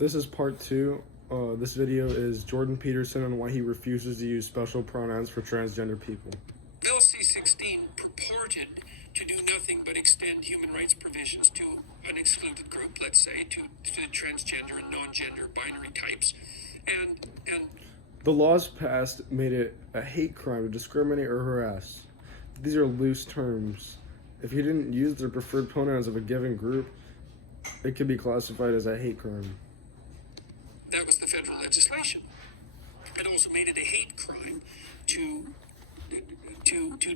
This is part 2. This video is Jordan Peterson on why he refuses to use special pronouns for transgender people. Bill C-16 purported to do nothing but extend human rights provisions to an excluded group, let's say, to transgender and non-gender binary types. And The laws passed made it a hate crime to discriminate or harass. These are loose terms. If you didn't use the preferred pronouns of a given group, it could be classified as a hate crime. that was the federal legislation. It also made it a hate crime to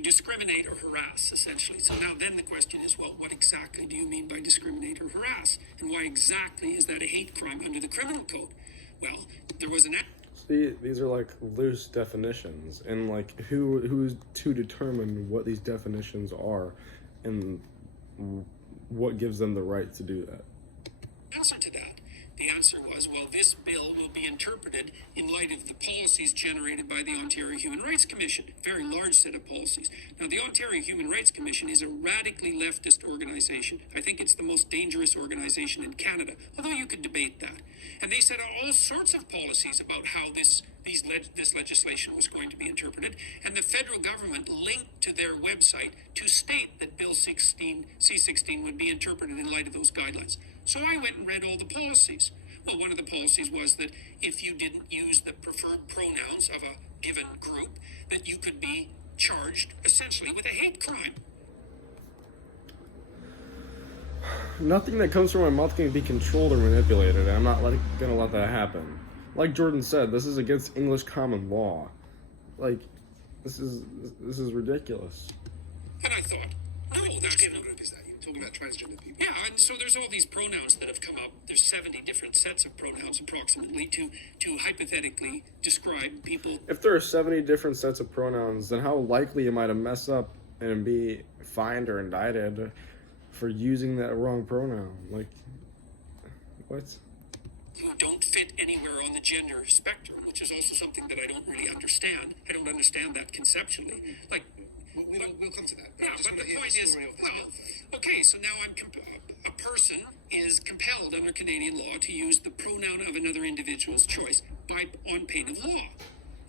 discriminate or harass, essentially. So now then the question is, well, what exactly do you mean by discriminate or harass? And why exactly is that a hate crime under the criminal code? Well, there was an... See, these are like loose definitions, and like who's to determine what these definitions are and what gives them the right to do that? answer to that. The answer was, well, this bill will be interpreted in light of the policies generated by the Ontario Human Rights Commission, a very large set of policies. Now, the Ontario Human Rights Commission is a radically leftist organization. I think it's the most dangerous organization in Canada, although you could debate that. And they set out all sorts of policies about how this legislation was going to be interpreted, and the federal government linked to their website to state that Bill C-16 would be interpreted in light of those guidelines. So I went and read all the policies. Well, one of the policies was that if you didn't use the preferred pronouns of a given group, that you could be charged essentially with a hate crime. Nothing that comes from my mouth can be controlled or manipulated, and I'm not gonna let that happen. Like Jordan said, this is against English common law. Like, this is ridiculous. And I thought, no, that's What group is that? You're talking about transgender people. yeah, and so there's all these pronouns that have come up. There's 70 different sets of pronouns approximately to hypothetically describe people. If there are 70 different sets of pronouns, then how likely am I to mess up and be fined or indicted for using that wrong pronoun? Like, what? Who don't fit anywhere on the gender spectrum, which is also something that I don't really understand. I don't understand that conceptually. Like, We'll come to that. yeah, I just but want to the hear point the is, story of this well, bill first. okay, so now a person is compelled under Canadian law to use the pronoun of another individual's choice on pain of law.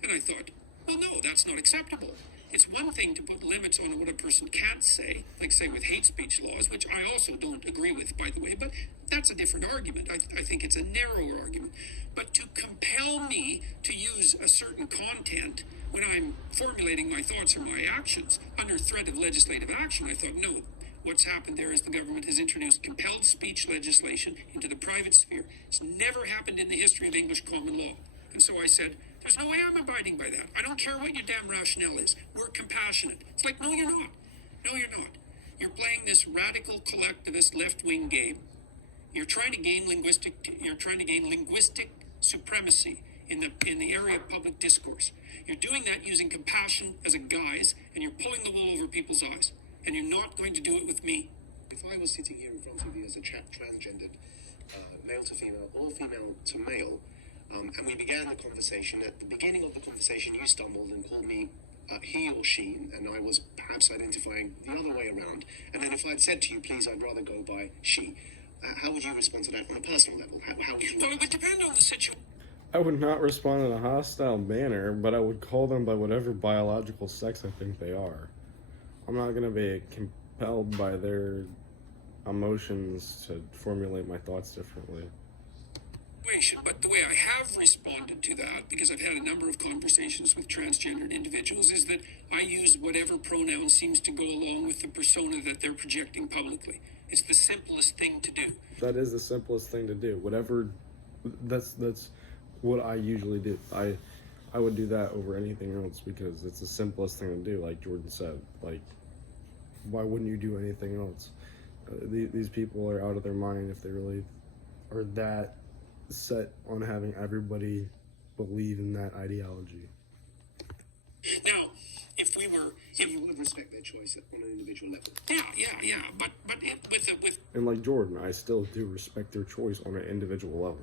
And I thought, well, no, that's not acceptable. It's one thing to put limits on what a person can't say, like say with hate speech laws, which I also don't agree with, by the way, but that's a different argument. I think it's a narrower argument. But to compel me to use a certain content when I'm formulating my thoughts or my actions under threat of legislative action, I thought, no, what's happened there is the government has introduced compelled speech legislation into the private sphere. It's never happened in the history of English common law. And so I said, there's no way I'm abiding by that. I don't care what your damn rationale is. We're compassionate. It's like, no, you're not. No, you're not. You're playing this radical collectivist left-wing game. You're trying to gain linguistic supremacy in the area of public discourse. You're doing that using compassion as a guise, and you're pulling the wool over people's eyes. And you're not going to do it with me. If I was sitting here in front of you as a transgendered male to female or female to male, and we began the conversation, at the beginning of the conversation you stumbled and called me he or she, and I was perhaps identifying the other way around. And then if I'd said to you, please, I'd rather go by she, how would you respond to that on a personal level? How would you... Well, it would depend on the situation. I would not respond in a hostile manner, but I would call them by whatever biological sex I think they are. I'm not going to be compelled by their emotions to formulate my thoughts differently. But the way I have responded to that, because I've had a number of conversations with transgendered individuals, is that I use whatever pronoun seems to go along with the persona that they're projecting publicly. It's the simplest thing to do. That is the simplest thing to do. Whatever, that's what I usually do. I would do that over anything else because it's the simplest thing to do, like Jordan said. Like, why wouldn't you do anything else? These people are out of their mind if they really are that set on having everybody believe in that ideology. Now, if we were... So you would respect their choice on an individual level? Yeah. But with And like Jordan, I still do respect their choice on an individual level.